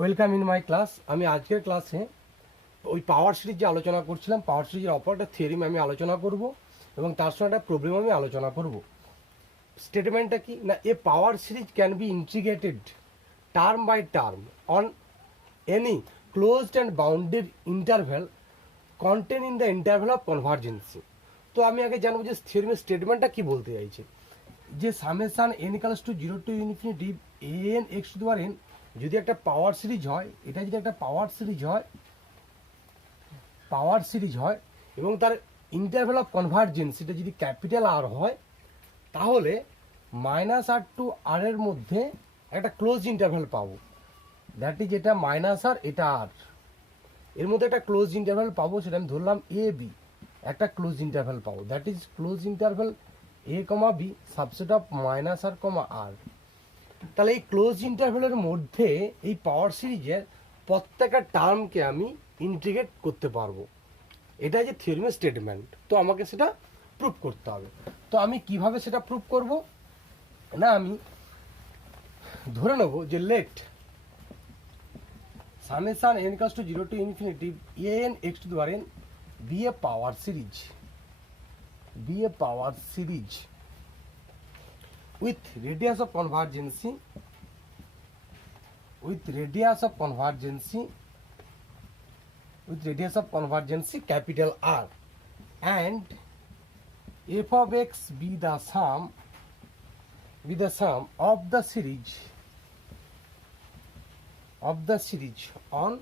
Welcome in my class. আমি আজকের ক্লাসে ওই পাওয়ার সিরিজ যে আলোচনা করছিলাম, পাওয়ার সিরিজের অপর একটা থিওরিম আমি আলোচনা করব এবং তার সঙ্গে একটা প্রবলেম আমি আলোচনা করব। স্টেটমেন্টটা কি না, a power series can be integrated term by term on any closed and bounded interval contain in the interval of convergence. তো আমি আগে জানবো যে থিওরিমের স্টেটমেন্টটা কি বলতে চাইছে। যে summation N equals to 0 to infinity N X to the power N যদি একটা পাওয়ার সিরিজ হয়, এটা যদি একটা পাওয়ার সিরিজ হয় এবং তার ইন্টারভ্যাল অফ কনভার্জেন্স এটা যদি ক্যাপিটাল আর হয়, তাহলে মাইনাস আর টু আর এর মধ্যে একটা ক্লোজ ইন্টারভ্যাল পাবো। দ্যাট ইজ এটা মাইনাস আর এটা আর, এর মধ্যে একটা ক্লোজ ইন্টারভ্যাল পাবো, সেটা আমি ধরলাম এ বি। একটা ক্লোজ ইন্টারভ্যাল পাবো, that is close interval A comma B subset of minus R comma R. তাহলে এই ক্লোজ ইন্টারভ্যালের মধ্যে এই পাওয়ার সিরিজের প্রত্যেকটা টার্মকে আমি ইন্টিগ্রেট করতে পারবো। এটা যে থিওরিমের স্টেটমেন্ট, তো আমাকে সেটা প্রুভ করতে হবে। তো আমি কিভাবে সেটা প্রুভ করব না, আমি ধরে নেব যে let summation n equals to 0 to infinity an x to the power n be a power series with radius of convergency capital R, and f of x be the sum of the series on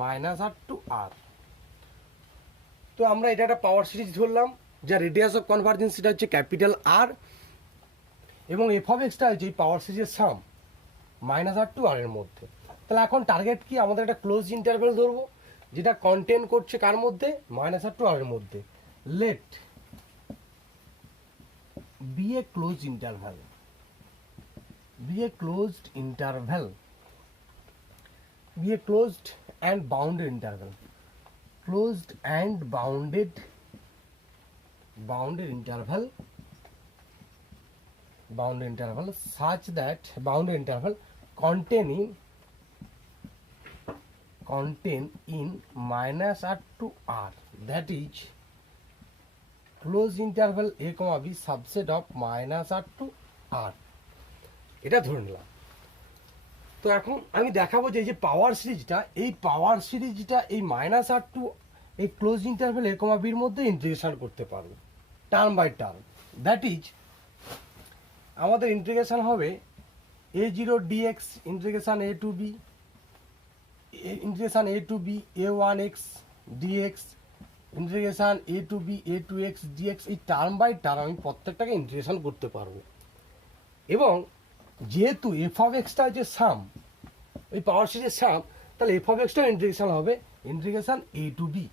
minus r to r. তো আমরা এটা একটা power series ধরলাম যা radius of কনভার্জেন্সিটা হচ্ছে capital আর, এবং F of extra হচ্ছে এই পাওয়ার সিরিজের সাম মাইনাস আর টু আর এর মধ্যে। তাহলে এখন টার্গেট কি, আমাদের একটা ক্লোজ ইন্টারভ্যাল ধরবো যেটা কন্টেন করছে কার মধ্যে, মাইনাস আর টু আর এর মধ্যে। Let be a close interval, be a closed and bounded interval, closed and bounded interval such that bounded interval contain in minus r to r, that is closed interval a comma b subset of minus r to r. এটা ধরে নিলাম। তো এখন আমি দেখাবো যে এই যে পাওয়ার সিরিজটা এই মাইনাস আর টু এই ক্লোজ ইন্টারভ্যাল এ কমা বির মধ্যে ইন্টিগ্রেশন করতে পারবো term by term. That is আমাদের ইন্টিগ্রেশন হবে A zero DX integration A to B A one X DX integration A two X DX. এই টার্ম বাই টার্ম আমি প্রত্যেকটাকে ইন্টিগ্রেশন করতে পারবো। এবং যেহেতু এফ অফ এক্সটা হচ্ছে সাম, ওই পাওয়ার সিরিজের সাম, তাহলে এফ অফ এক্সটাও ইন্টিগ্রেশন হবে ইন্টিগ্রেশন এ টু বি।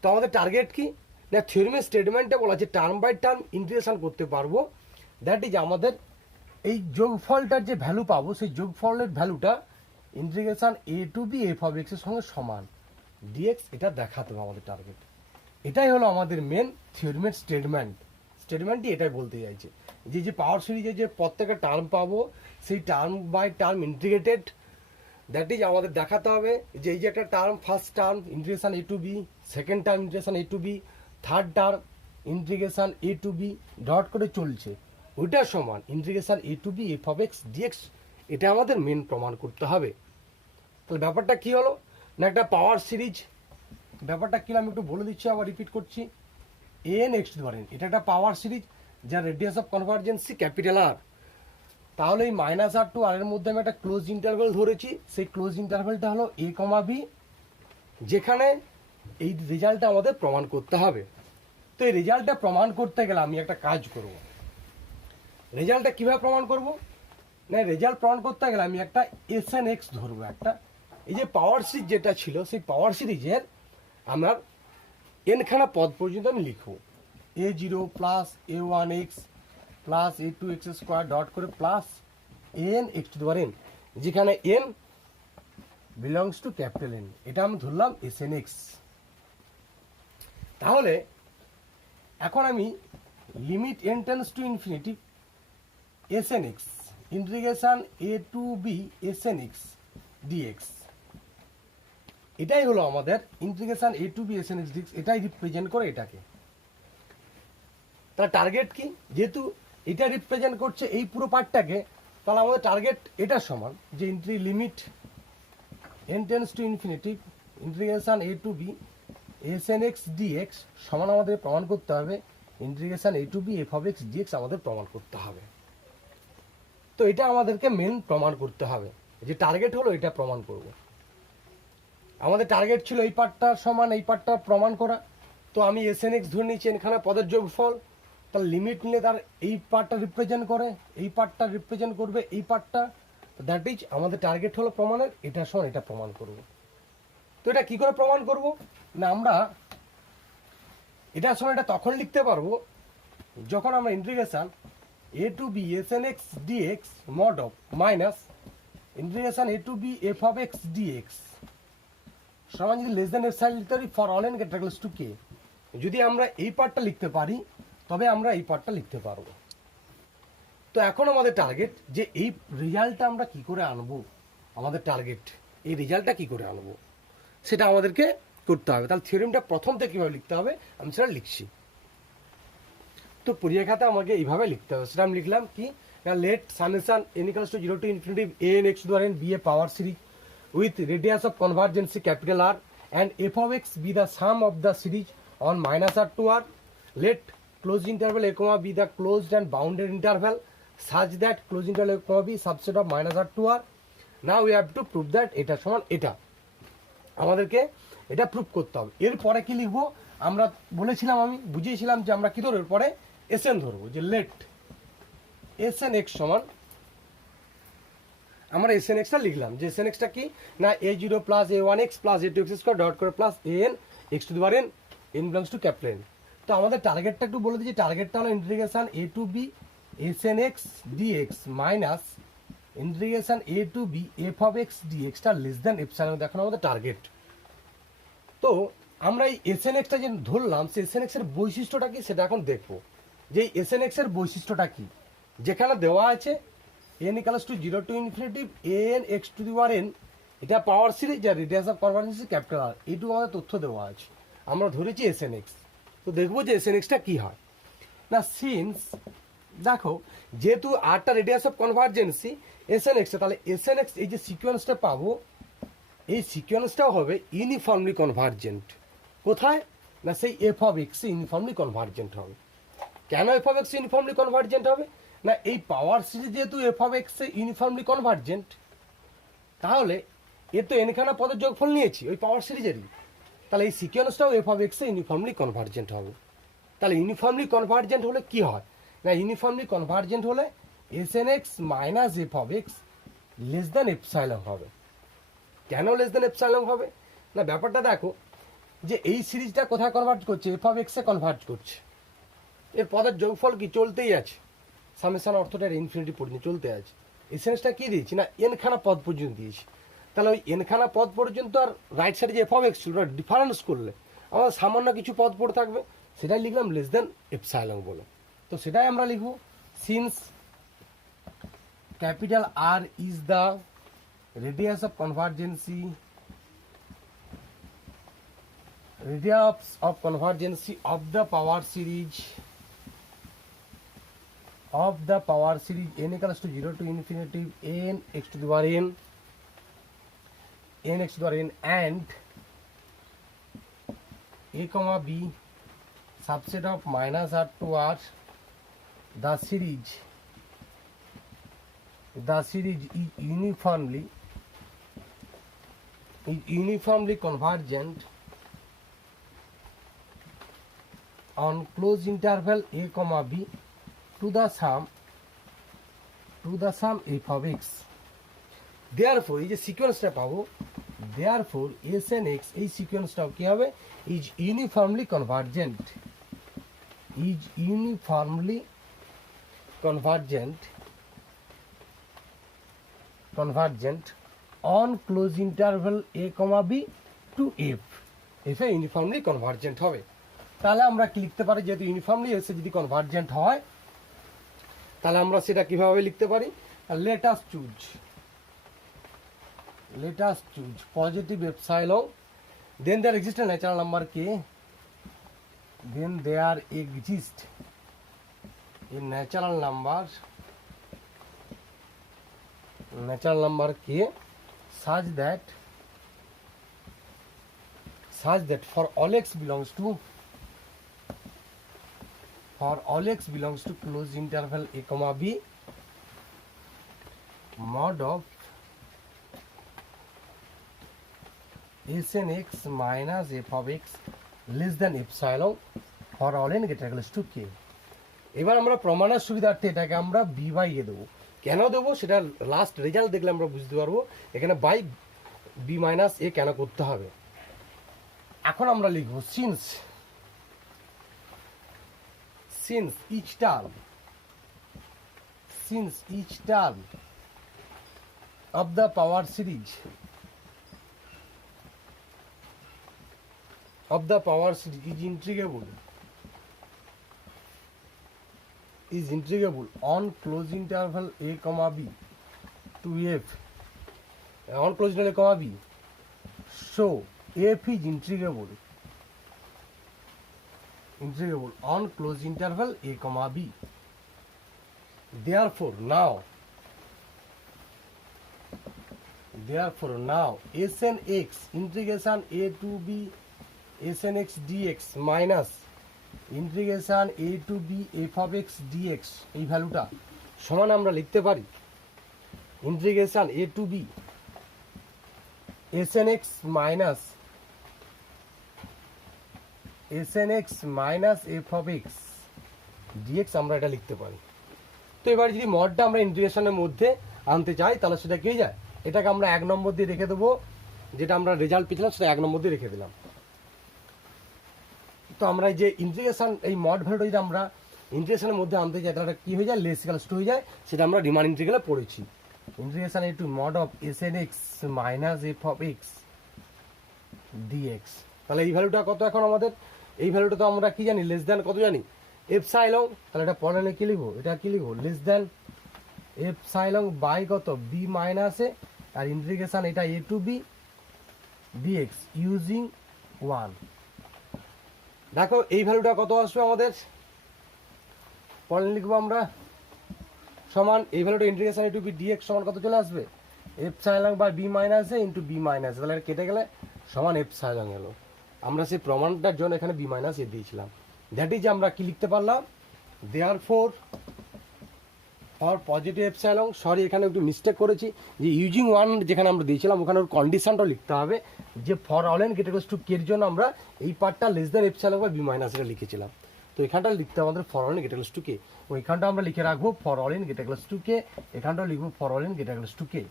তো আমাদের টার্গেট কি না, থিওরিমের স্টেটমেন্টে বলা আছে টার্ম বাই টার্ম ইন্টিগ্রেশন করতে পারবো। দ্যাট ইজ আমাদের এই যোগফলটার যে ভ্যালু পাবো, সেই যোগফলের ভ্যালুটা integration A to B F of এক্সের সঙ্গে সমান ডিএক্স, এটা দেখাতে হবে আমাদের টার্গেট। এটাই হলো আমাদের মেন থিওরিমের স্টেটমেন্টটি এটাই বলতে চাইছে যে পাওয়ার সিরিজে যে প্রত্যেকটা টার্ম পাবো সেই term by term integrated. That is আমাদের দেখাতে হবে যে এই যে একটা term, first term integration A to B, second term integration A to B, third term integration A to B dot করে চলছে, ওইটার সমান integration A to B F of X DX. এটা আমাদের মেন প্রমাণ করতে হবে। তাহলে ব্যাপারটা কি হলো না, একটা পাওয়ার সিরিজ, ব্যাপারটা কি আমি একটু বলে দিচ্ছি, আবার রিপিট করছি। এন এক্স ধরেন এটা একটা পাওয়ার সিরিজ যার রেডিয়াস অফ কনভার্জেন্সি ক্যাপিটাল আর। তাহলে এই মাইনাস আর টু আর এর মধ্যে আমি একটা ক্লোজ ইন্টারভ্যাল ধরেছি, সেই ক্লোজ ইন্টারভ্যালটা হলো এ কমা বি, যেখানে এই রেজাল্টটা আমাদের প্রমাণ করতে হবে। তো এই রেজাল্টটা প্রমাণ করতে গেলে আমি একটা কাজ করব। রেজাল্টটা কিভাবে প্রমাণ করব না, রেজাল্ট প্রমাণ করতে গেলে আমি একটা এস এন এক্স ধরবো। একটা এই যে পাওয়ার সিরিজ যেটা ছিল, সেই পাওয়ার সিরিজের আমার এনখানা পদ পর্যন্ত আমি লিখবো। A zero plus A one X plus A two X square dot করে plus N X to the power N, যেখানে N belongs to capital N, এটা আমি ধরলাম এস এন এক্স। তাহলে এখন আমি limit N tends to infinity S N X integration A to B S N X DX. এটাই হলো আমাদের integration A to B S N X DX, এটাই রিপ্রেজেন্ট করে এটাকে। তাহলে টার্গেট কি, যেহেতু এটা রিপ্রেজেন্ট করছে এই পুরো পার্টটাকে, তাহলে আমাদের টার্গেট এটার সমান যে ইন্ট্রি limit n tends to infinity integration A to B S N X DX সমান আমাদের প্রমাণ করতে হবে integration A to B F of X DX আমাদের প্রমাণ করতে হবে। তো এটা আমাদেরকে মেন প্রমাণ করতে হবে, যে টার্গেট হলো এটা প্রমাণ করব। আমাদের টার্গেট ছিল এই পার্টটার সমান এই পার্টটা প্রমাণ করা। তো আমি এস এন এক্স ধরে নিচ্ছি এখানে পদের যোগফল, তার লিমিট নিলে তার এই পার্টটা রিপ্রেজেন্ট করে, এই পার্টটা রিপ্রেজেন্ট করবে এই পার্টটা, দ্যাট ইজ আমাদের টার্গেট হলো প্রমাণের এটার সমান এটা প্রমাণ করব। তো এটা কি করে প্রমাণ করব না, আমরা এটার সমান এটা তখন লিখতে পারবো যখন আমরা integration A to B S N X DX mod of minus integration A to B F of X DX সমান যদি লেস দেন এপসাইলন লিখতে পারি for all N capital to K. যদি আমরা এই পার্টটা লিখতে পারি তবে আমরা এই পার্টটা লিখতে পারবো। তো এখন আমাদের টার্গেট যে এই রেজাল্টটা আমরা কি করে আনবো, আমাদের টার্গেট এই রেজাল্টটা কি করে আনবো সেটা আমাদেরকে করতে হবে। তাহলে থিওরেমটা প্রথম থেকে কীভাবে লিখতে হবে আমি সেটা লিখছি। তো পরীক্ষাতে আমাকে এইভাবে লিখতে হবে, সেটা আমি লিখলাম কি না, let summation n equals to 0 to infinity a n x to the n be a power series with radius of convergence capital R and f of x be the sum of the series on minus r to r. Let closed interval a comma be the closed and bounded interval such that closed interval a comma be subset of minus r to r. Now we have to prove that এটা সমান এটা, আমাদেরকে এটা prove করতে হবে। এরপরে কি লিখবো, আমরা বলেছিলাম আমি বুঝিয়েছিলাম যে আমরা কি ধরবো এরপরে এস এন ধরবো, যে লেট এস এন এক্স সমান, আমরা এস এন এক্সটা লিখলাম যে এস এন এক্সটা কি না A zero plus A one X plus A two X square dot করে plus A N X to the power N N belongs to capital N. তো আমাদের টার্গেটটা একটু বলে দিচ্ছি, টার্গেটটা হলো integration A to B S N X DX minus integration A to B F of X ডিএক্সটা লেস দেন এপসাইলন দেখানো আমাদের টার্গেট। তো আমরা এই এস এন এক্সটা যে ধরলাম সে এস এন এক্স এর বৈশিষ্ট্যটা কি সেটা এখন দেখবো, যে এস এন এক্স এর বৈশিষ্ট্যটা কি। যেখানে দেওয়া আছে n equals to 0 to infinity a n x to the power n, এটা পাওয়ার সিরিজ যার radius of convergence capital R, এইটুকু আমাদের তথ্য দেওয়া আছে। আমরা ধরেছি এস এন এক্স। তো দেখবো যে এস এন এক্সটা কী হয় না, সিন্স দেখো যেহেতু আরটা radius of convergence S N এক্সটা, তাহলে এস এন এক্স এই যে সিকোয়েন্সটা পাবো এই সিকোয়েন্সটাও হবে ইউনিফর্মলি কনভার্জেন্ট। কোথায় না সেই F of X uniformly convergent হবে। কেন F of X uniformly convergent হবে না, এই পাওয়ার সিরিজ যেহেতু F of X uniformly convergent, তাহলে এ তো এনখানা পদের যোগফল নিয়েছি ওই পাওয়ার সিরিজেরই, তাহলে এই সিকোয়েন্সটাও F of X uniformly convergent হবে। তাহলে ইউনিফর্মলি কনভার্জেন্ট হলে কি হয় না, ইউনিফর্মলি কনভার্জেন্ট হলে S N X minus F of X less than epsilon হবে। কেন লেস দেন এপসাইলন হবে না, ব্যাপারটা দেখো যে এই সিরিজটা কোথায় কনভার্ট করছে, এফ অফ এক্সে কনভার্ট করছে, এর পদের যোগফল কি চলতেই আছে, সামেশন অর্থটার ইনফিনিটি পর্যন্ত চলতে আছে। এসেন্সটা কি দিয়েছি না এনখানা পদ পর্যন্ত দিয়েছি, তাহলে ওই এনখানা পদ পর্যন্ত আর রাইট সাইডে যে এফ অফ এক্স ছিল ওটা ডিফারেন্স করলে আমাদের সামান্য কিছু পদ পড়ে থাকবে, সেটাই লিখলাম লেস দেন এপসাইলন বলে। তো সেটাই আমরা লিখবো, since capital R is the radius of convergence of the power series n equals to 0 to infinity n x to the power n x to the power n and a comma b subset of minus r to r, the series is uniformly convergent on closed interval a comma b to the sum f of x. Therefore এই যে সিকোয়েন্সটা পাবো, therefore s n x এই সিকোয়েন্সটাও কি হবে is uniformly convergent on closed interval a comma b to f, f A uniformly convergent হবে। তাহলে আমরা কি লিখতে পারি, যেহেতু ইউনিফর্মলি এসে যদি কনভার্জেন্ট হয় তাহলে আমরা সেটা কিভাবে লিখতে পারি, let us let us choose positive epsilon, then there exists a natural number k, then there exists a natural number k such that for all x belongs to closed interval a comma b, mod of Sn x minus f of x less than epsilon for all n greater equals to k. এবার আমরা প্রমাণের সুবিধার্থে এটাকে আমরা B by এ দেবো। কেন দেবো সেটা লাস্ট রেজাল্ট দেখলে আমরা বুঝতে পারবো এখানে বাই বি মাইনাস এ কেন করতে হবে। এখন আমরা লিখব since each term of the power series is integrable on closed interval a comma b to f on closed interval a comma b, so f is integrable on closed interval a comma b. Therefore now Sn x integration a to b Sn x dx minus integration a to b f of x dx এই ভ্যালুটা সমান আমরা লিখতে পারি integration a to b Sn x minus f of x dx আমরা এটা লিখতে পারি। তো এবার যদি মডটা আমরা ইন্টিগ্রেশনের মধ্যে আনতে চাই তাহলে সেটা কি যায়, এটাকে আমরা 1 নম্বর দিয়ে রেখে দেবো, যেটা আমরা রেজাল্ট পেয়েছিলাম সেটা 1 নম্বর দিয়ে রেখে দিলাম। তো আমরা যে ইন্টিগ্রেশন এই মড ভ্যালুটা যদি আমরা ইন্টিগ্রেশনের মধ্যে আনতে চাই তাহলে কি হয়ে যায়, লেস ইকুয়ালস টু হয়ে যায়, সেটা আমরা রিমান ইন্টিগ্রালে পড়েছি। Integration into mod of Sn x minus f of x dx। তাহলে এই ভ্যালুটা কত এখন আমাদের, এই ভ্যালুটা তো আমরা কি জানি, লেস দ্যান কত জানি, এপসাইলন। তাহলে এটা পড়ালে কি লিখবো, এটা কি লিখবো, লেস দ্যান এপসাইলন বাই কত বি মাইনাস এ, আর ইন্টিগ্রেশন এটা a to b dx using 1। দেখো এই ভ্যালুটা কত আসবে আমাদের, পরে লিখবো আমরা সমান এই ভ্যালুটা integration a to b dx সমান কত চলে আসবে, epsilon by B minus A into B minus, তাহলে কেটে গেলে সমান এপসাইলন এলো। আমরা সেই প্রমাণটার জন্য এখানে বি মাইনাস এ দিয়েছিলাম। দ্যাট ইজ আমরা কি লিখতে পারলাম, therefore for positive epsilon, sorry এখানে একটু মিস্টেক করেছি, যে ইউজিং 1 যেখানে আমরা দিয়েছিলাম ওখানে ওর কন্ডিশনটা লিখতে হবে, যে for all N greater to K এর জন্য আমরা এই পার্টটা লেস দ্যান এপসাইলন বা বি মাইনাস এটা লিখেছিলাম। তো এখানটা লিখতে আমাদের for all N greater to K, ওইখানটা আমরা লিখে রাখবো for all N greater to K, এখানটাও লিখবো for all N greater to K.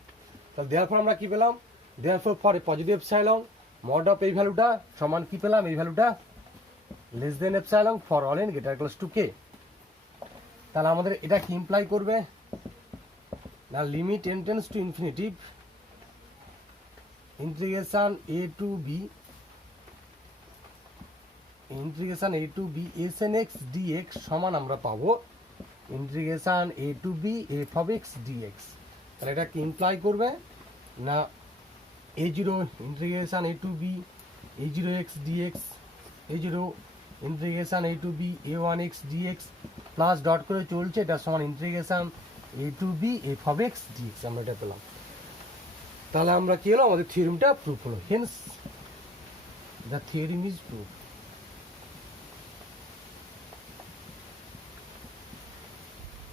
তাহলে দেয়ারফর আমরা কি পেলাম, therefore for positive epsilon mod of এই ভ্যালুটা সমান কি পেলাম, এই ভ্যালুটা less than epsilon for all N greater to K. তাহলে আমাদের এটা কি ইমপ্লাই করবে না, limit n tends to infinity integration a to b Sn x dx সমান আমরা পাবো ইন্টিগ্রেশন a to b f of x dx। তাহলে এটা কি ইমপ্লাই করবে না, a0 integration a to b a0 x dx a0 integration a to b a1 x dx plus dot করে চলছে, এটা সমান integration a to b f of x dx আমরা এটা পেলাম। তাহলে আমরা কি হলো, আমাদের থিওরিমটা প্রুফ হলো, hence the theorem is proof.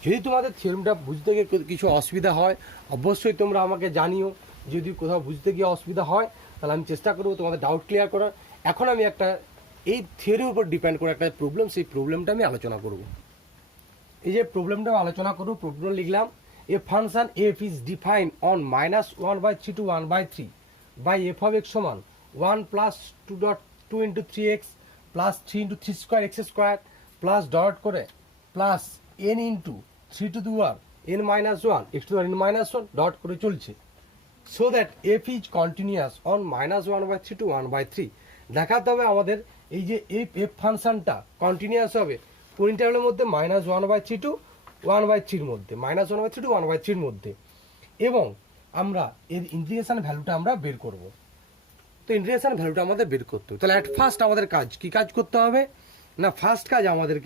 যদি তোমাদের থিওরিমটা বুঝতে গিয়ে কিছু অসুবিধা হয় অবশ্যই তোমরা আমাকে জানিও, যদি কোথাও বুঝতে গিয়ে অসুবিধা হয় তাহলে আমি চেষ্টা করবো তোমাদের ডাউট ক্লিয়ার করার। এখন আমি একটা এই থিওরির উপর ডিপেন্ড করে একটা প্রবলেম, সেই প্রবলেমটা আমি আলোচনা করব। এই যে প্রবলেমটা আলোচনা করবো, প্রবলেম লিখলাম, a function f is defined on minus 1/3 to 1/3 by f of x সমান 1 plus 2 into 3x plus 3 into 3 square x square plus dot করে plus n into 3 to the power n minus 1 x to the power n minus 1 dot করে চলছে, so that f is continuous on minus 1/3 to 1/3। দেখাতে হবে আমাদের এই যে f ফাংশনটা continuous হবে কোন ইন্টারভ্যালের মধ্যে, -1/3 to 1/3 মধ্যে, -1/3 to 1/3 মধ্যে, এবং আমরা এর ইন্টিগ্রেশন ভ্যালুটা আমরা বের করব। তো ইন্টিগ্রেশন ভ্যালুটা আমাদের বের করতে হবে। তাহলে অ্যাট ফার্স্ট আমাদের কাজ কি কাজ করতে হবে না, ফার্স্ট কাজ আমাদের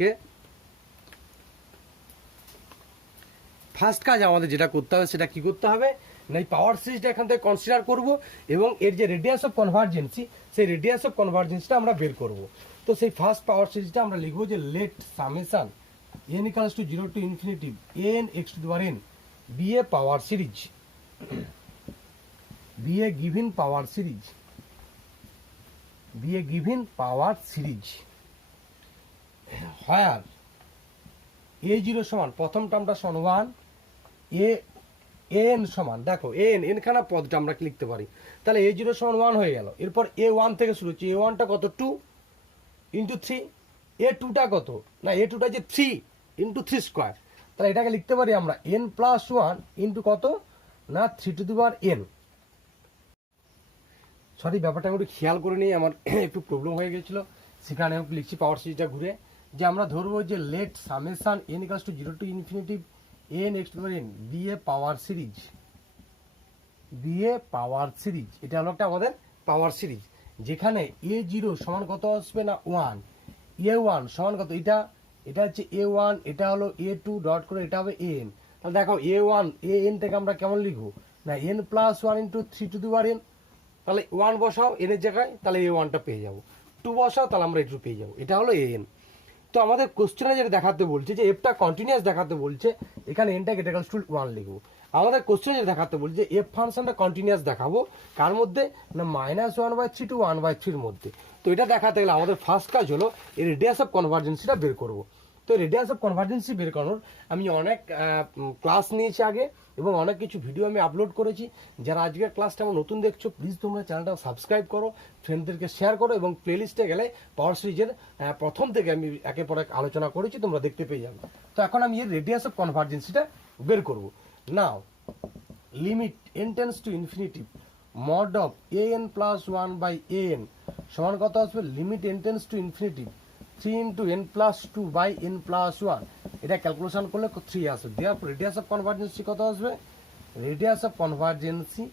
যেটা করতে হবে সেটা কি করতে হবে না, এই পাওয়ার সিরিজটা এখান থেকে কনসিডার করব এবং এর যে রেডিয়াস অফ কনভার্জেন্সি সেই রেডিয়াস অফ কনভার্জেন্সটা আমরা বের করব। তো সেই ফার্স্ট পাওয়ার সিরিজটা আমরা লিখবো যে let summation n equals to 0 to infinity n x to the power n be a power series, be a given power series, be a given power series where a0 সমান প্রথম টার্মটা সমান 1, an সমান দেখো n খানা পদটা আমরা লিখতে পারি। তাহলে a0 সমান 1 হয়ে গেল। এরপর a1 থেকে শুরু হচ্ছে, a1টা কত 2 ইন্টু 3, a2টা কত না, a2টা যে 3 ইন্টু 3 স্কোয়ার। তাহলে এটাকে লিখতে পারি আমরা n প্লাস 1 ইন্টু কত না 3 two the power n। Sorry ব্যাপারটা একটু খেয়াল করে নিই, আমার একটু প্রবলেম হয়ে গেছিলো, সেখানে আমি লিখছি পাওয়ার সিরিজটা ঘুরে যে আমরা ধরবো যে let summation n equals to 0 to infinity n x to the power n be a power series, be a power series. এটা হলো একটা আমাদের পাওয়ার সিরিজ যেখানে a0 সমান কত আসবে না 1, a1 সমান কত, এটা হচ্ছে a1, এটা হলো a2 ডট করে এটা হবে an। তাহলে দেখো a1 an থেকে আমরা কেমন লিখবো না n plus 1 into 3 two the power n। তাহলে 1 বসাও n এর জায়গায়, তাহলে a1টা পেয়ে যাবো, 2 বসাও তাহলে আমরা a2 পেয়ে যাবো। এটা হলো an। তো আমাদের কোশ্চেনে যেটা দেখাতে বলছে যে এফটা কন্টিনিউয়াস দেখাতে বলছে, এখানে এনটা গেট ইকুয়ালস টু 1 লিখবো। আমাদের কোশ্চেনে যেটা দেখাতে বলছে যে এফ ফাংশনটা কন্টিনিউয়াস দেখাবো কার মধ্যে না -1/3 টু 1/3 এর মধ্যে। তো এটা দেখাতে গেলে আমাদের ফার্স্ট কাজ হলো এই রেডিয়াস অফ কনভার্জেন্সিটা বের করবো। তো রেডিয়াস অফ কনভার্জেন্সি বের করানোর আমি অনেক ক্লাস নিয়েছি আগে এবং অনেক কিছু ভিডিও আমি আপলোড করেছি। যারা আজকের ক্লাসটা আমার নতুন দেখছো প্লিজ তোমরা চ্যানেলটা সাবস্ক্রাইব করো, ফ্রেন্ডদেরকে শেয়ার করো এবং প্লেলিস্টে গেলে পাওয়ার সিরিজের প্রথম থেকে আমি একের পর এক আলোচনা করেছি, তোমরা দেখতে পেয়ে যাবে। তো এখন আমি এর রেডিয়াস অফ কনভার্জেন্সিটা বের করব। Now limit n tends to infinity mod of an plus 1/an সমান কত আসবে, limit n tends to infinity 3 into n plus 2/n plus 1। এটা ক্যালকুলেশন করলে 3 আসবে। দেয়ারফর রেডিয়াস অফ কনভার্জেন্সি কত আসবে, রেডিয়াস অফ কনভার্জেন্সি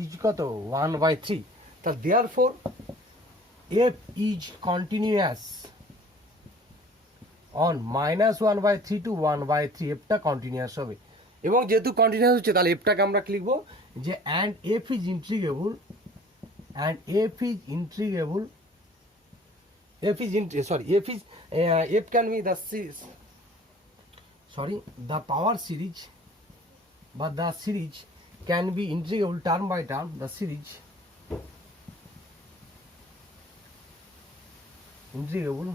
ইজ কত 1/3। তা therefore f is continuous on -1/3 to 1/3, এফটা কন্টিনিউয়াস হবে। এবং যেহেতু কন্টিনিউয়াস হচ্ছে তাহলে এফটাকে আমরা কি লিখবো যে and F is integrable, and F is integrable, f can be the series, the power series, but the series can be integrable term by term. The series integrable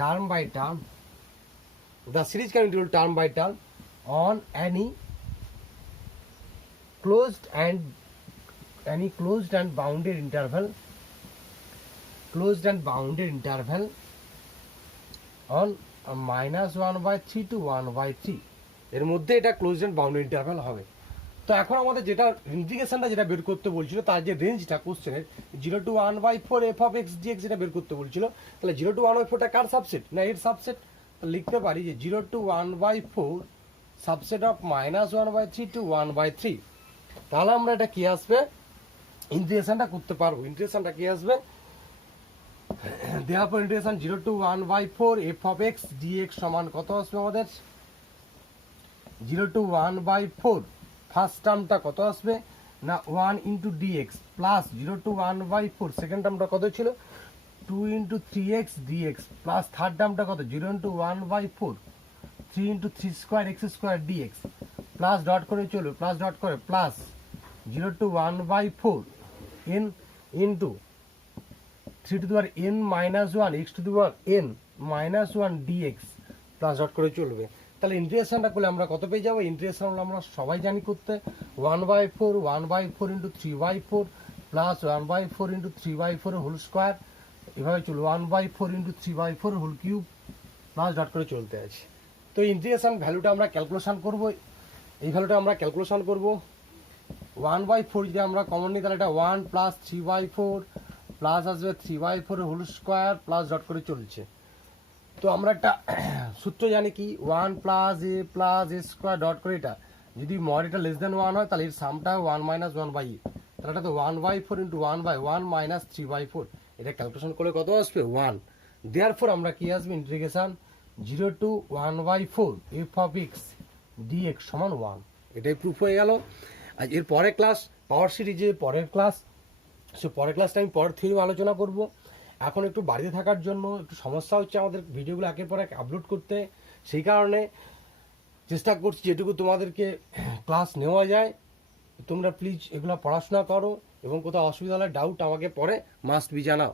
term by term, the series can be integrable term by term on any closed and bounded interval, closed and bounded interval on -1/3 to 1/3 এর মধ্যে এটা closed and bounded interval হবে। তো এখন আমাদের যেটা ইন্টিগ্রেশনটা যেটা বের করতে বলছিল তার যে রেঞ্জটা কোশ্চেনের 0 to 1/4 f of x dx যেটা বের করতে বলছিল, তাহলে 0 to 1/4টা কার সাবসেট না এর সাবসেট। লিখতে পারি যে 0 to 1/4 সাবসেট অফ -1/3 to 1/3। তাহলে আমরা এটা কি আসবে ইন্টিগ্রেশনটা করতে পারবো। ইন্টিগ্রেশনটা কি আসবে, therefore integration 0 to 1/4 f of x dx সমান কত আসবে আমাদের 0 to 1/4 ফার্স্ট টার্মটা কত আসবে না 1 into dx plus 0 to 1/4 second টার্মটা কত ছিল 2 into 3x dx plus third টার্মটা কত 0 into 1/4 3 into 3 square x square dx plus dot করে চলো প্লাস ডট করে plus 0 to 1/4 n into 3 to the power n minus 1 x to the power n minus 1 dx plus dot করে চলবে। তাহলে ইন্টিগ্রেশনটা করলে আমরা কত পেয়ে যাবো, ইন্টিগ্রেশন আমরা সবাই জানি করতে 1/4 into 3/4 plus 1/4 into 3/4 whole square, এভাবে চলবে 1/4 into 3/4 whole cube plus dot করে চলতে আছে। তো ইন্টিগ্রেশন ভ্যালুটা আমরা ক্যালকুলেশন করব, এই ভ্যালুটা আমরা ক্যালকুলেশন করব 1/4 যদি আমরা কমন নিই তাহলে এটা 1 প্লাস 3/4 প্লাস আসবে 3/4 হোল স্কোয়ার প্লাস ডট করে চলছে। তো আমরা একটা সূত্র জানি কি 1 প্লাস এ স্কোয়ার ডট করে এটা যদি মড এটা লেস দেন 1 হয় তাহলে এর সামটা 1 মাইনাস 1 বাই এ, তাহলে এটা তো 1/4 ইন্টু 1/1 মাইনাস 3/4, এটা ক্যালকুলেশন করলে কত আসবে 1। দেয়ারফর আমরা কি আসবে integration 0 to 1/4 F of X DX সমান 1। এটাই প্রুফ হয়ে গেল। আর এর পরের ক্লাস পাওয়ার সিরিজে পরের ক্লাস, সে পরের ক্লাসটা আমি পরের থিওরি আলোচনা করব। এখন একটু বাড়িতে থাকার জন্য একটু সমস্যা হচ্ছে আমাদের ভিডিওগুলো একের পর এক আপলোড করতে, সেই কারণে চেষ্টা করছি যেটুকু তোমাদেরকে ক্লাস নেওয়া যায় তোমরা প্লিজ এগুলো পড়াশোনা করো, এবং কোথাও অসুবিধা হলে ডাউট আমাকে পরে মাস্ট বি জানাও।